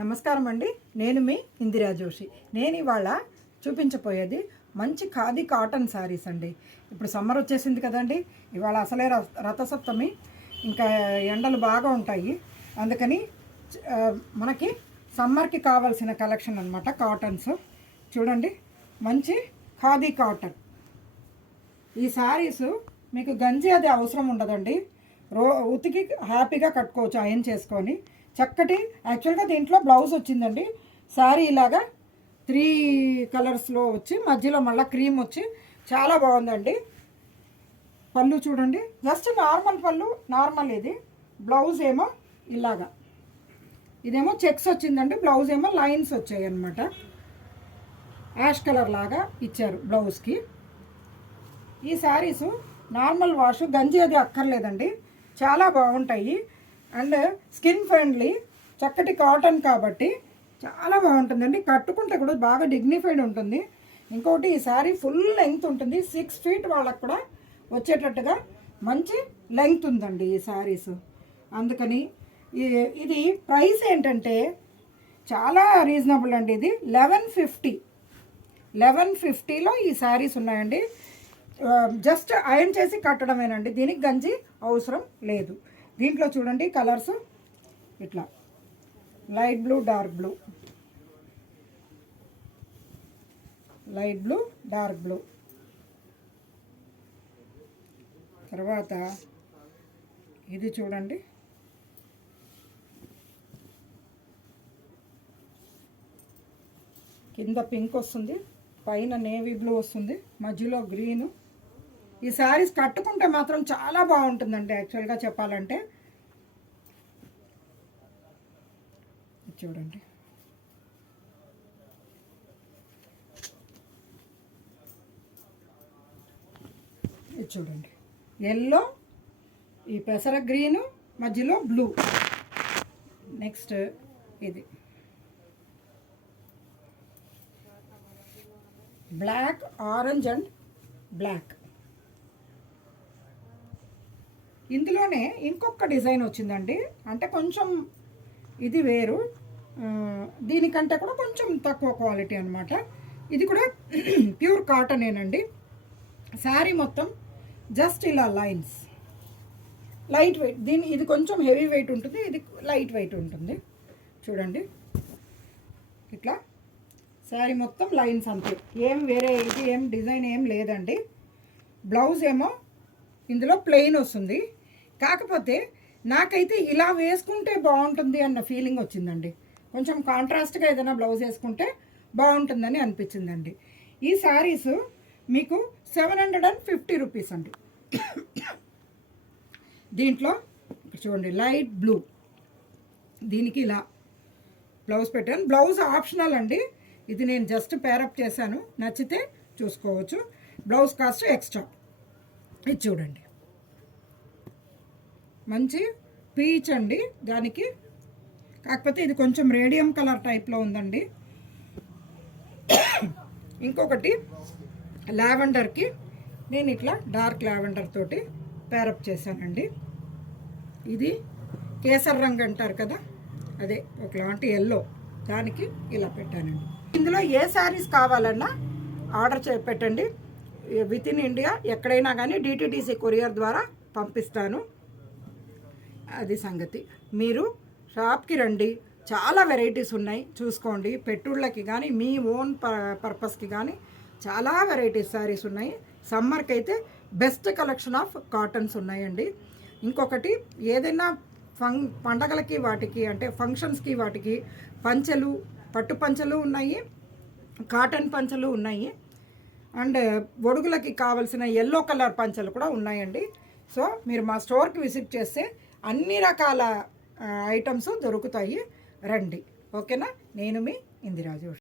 నమస్కారం అండి. నేను మీ ఇందిరా జోషి. నేను ఇవాళ చూపించబోయేది మంచి ఖాదీ కాటన్ శారీస్ అండి. ఇప్పుడు సమ్మర్ వచ్చేసింది కదండి. ఇవాళ అసలే రథసప్తమి, ఇంకా ఎండలు బాగా ఉంటాయి. అందుకని మనకి సమ్మర్కి కావాల్సిన కలెక్షన్ అనమాట కాటన్స్. చూడండి, మంచి ఖాదీ కాటన్. ఈ శారీస్ మీకు గంజి అది అవసరం ఉండదండి. ఉతికి హ్యాపీగా కట్టుకోవచ్చు ఐరన్ చేసుకొని. చక్కటి యాక్చువల్గా దీంట్లో బ్లౌజ్ వచ్చిందండి. శారీ ఇలాగా 3 కలర్స్లో వచ్చి మధ్యలో మళ్ళీ క్రీమ్ వచ్చి చాలా బాగుందండి. పళ్ళు చూడండి, జస్ట్ నార్మల్ పళ్ళు, నార్మల్. ఇది బ్లౌజ్ ఏమో ఇలాగా, ఇదేమో చెక్స్ వచ్చిందండి. బ్లౌజ్ ఏమో లైన్స్ వచ్చాయి అన్నమాట. యాష్ కలర్ లాగా ఇచ్చారు బ్లౌజ్కి. ఈ శారీస్ నార్మల్ వాష్, గంజి అది అక్కర్లేదండి. చాలా బాగుంటాయి అండ్ స్కిన్ ఫ్రెండ్లీ, చక్కటి కాటన్ కాబట్టి చాలా బాగుంటుందండి. కట్టుకుంటే కూడా బాగా డిగ్నిఫైడ్ ఉంటుంది. ఇంకోటి, ఈ శారీ ఫుల్ లెంగ్త్ ఉంటుంది. 6 ఫీట్ వాళ్ళకు కూడా వచ్చేటట్టుగా మంచి లెంగ్త్ ఉందండి ఈ శారీస్. అందుకని ఇది ప్రైస్ ఏంటంటే చాలా రీజనబుల్ అండి. ఇది 1150లో ఈ శారీస్ ఉన్నాయండి. జస్ట్ ఐరన్ చేసి కట్టడమేనండి. దీనికి గంజి అవసరం లేదు. దీంట్లో చూడండి కలర్స్ ఇట్లా light blue, dark blue, light blue, dark blue. తర్వాత ఇది చూడండి, కింద పింక్ వస్తుంది, పైన నేవీ బ్లూ వస్తుంది, మధ్యలో గ్రీను. ఈ శారీస్ కట్టుకుంటే మాత్రం చాలా బాగుంటుందండి. యాక్చువల్గా చెప్పాలంటే చూడండి, ఇది చూడండి, ఎల్లో, ఈ పెసర గ్రీను, మధ్యలో బ్లూ. నెక్స్ట్ ఇది బ్లాక్, ఆరెంజ్ అండ్ బ్లాక్. ఇందులోనే ఇంకొక డిజైన్ వచ్చిందండి. అంటే కొంచెం ఇది వేరు, దీనికంటే కూడా కొంచెం తక్కువ క్వాలిటీ అనమాట. ఇది కూడా ప్యూర్ కాటనేనండి. శారీ మొత్తం జస్ట్ ఇలా లైన్స్, లైట్ వెయిట్. ఇది కొంచెం హెవీ వెయిట్ ఉంటుంది, ఇది లైట్ వెయిట్ ఉంటుంది. చూడండి, ఇట్లా శారీ మొత్తం లైన్స్ అంతే. ఏం వేరే ఇది ఏం డిజైన్ ఏం లేదండి. బ్లౌజ్ ఏమో ఇందులో ప్లెయిన్ వస్తుంది. కాకపోతే నాకైతే ఇలా వేసుకుంటే బాగుంటుంది అన్న ఫీలింగ్ వచ్చిందండి. కొంచెం కాంట్రాస్ట్గా ఏదైనా బ్లౌజ్ వేసుకుంటే బాగుంటుందని అనిపించిందండి. ఈ శారీస్ మీకు 750 రూపీస్ అండి. దీంట్లో చూడండి లైట్ బ్లూ, దీనికి ఇలా బ్లౌజ్ పెట్టాను. బ్లౌజ్ ఆప్షనల్ అండి. ఇది నేను జస్ట్ పేరప్ చేశాను, నచ్చితే చూసుకోవచ్చు. Blouse cost extra. ఇది చూడండి, మంచి పీచ్ అండి దానికి. కాకపోతే ఇది కొంచెం రేడియం కలర్ టైప్లో ఉందండి. ఇంకొకటి లావెండర్కి నేను ఇట్లా డార్క్ లావెండర్ తోటి పేరప్ చేశానండి. ఇది కేసర్ రంగు అంటారు కదా, అదే ఒకలాంటి ఎల్లో, దానికి ఇలా పెట్టానండి. ఇందులో ఏ శారీస్ కావాలన్నా ఆర్డర్ పెట్టండి. విత్ ఇన్ ఇండియా ఎక్కడైనా కానీ డిటిడిసి కొరియర్ ద్వారా పంపిస్తాను. అది సంగతి. మీరు షాప్కి రండి, చాలా వెరైటీస్ ఉన్నాయి, చూసుకోండి. పెట్టుళ్ళకి కానీ మీ ఓన్ పర్పస్కి కానీ చాలా వెరైటీస్ శారీస్ ఉన్నాయి. సమ్మర్కి అయితే బెస్ట్ కలెక్షన్ ఆఫ్ కాటన్స్ ఉన్నాయండి. ఇంకొకటి, ఏదైనా పండగలకి వాటికి అంటే ఫంక్షన్స్కి వాటికి పంచెలు, పట్టు పంచెలు ఉన్నాయి, కాటన్ పంచెలు ఉన్నాయి, అండ్ ఒడుగులకి కావాల్సిన ఎల్లో కలర్ పంచెలు కూడా ఉన్నాయండి. సో మీరు మా స్టోర్కి విజిట్ చేస్తే అన్ని రకాల ఐటమ్స్ దొరుకుతాయి. రండి, ఓకేనా? నేను మీ ఇందిరా జోషి.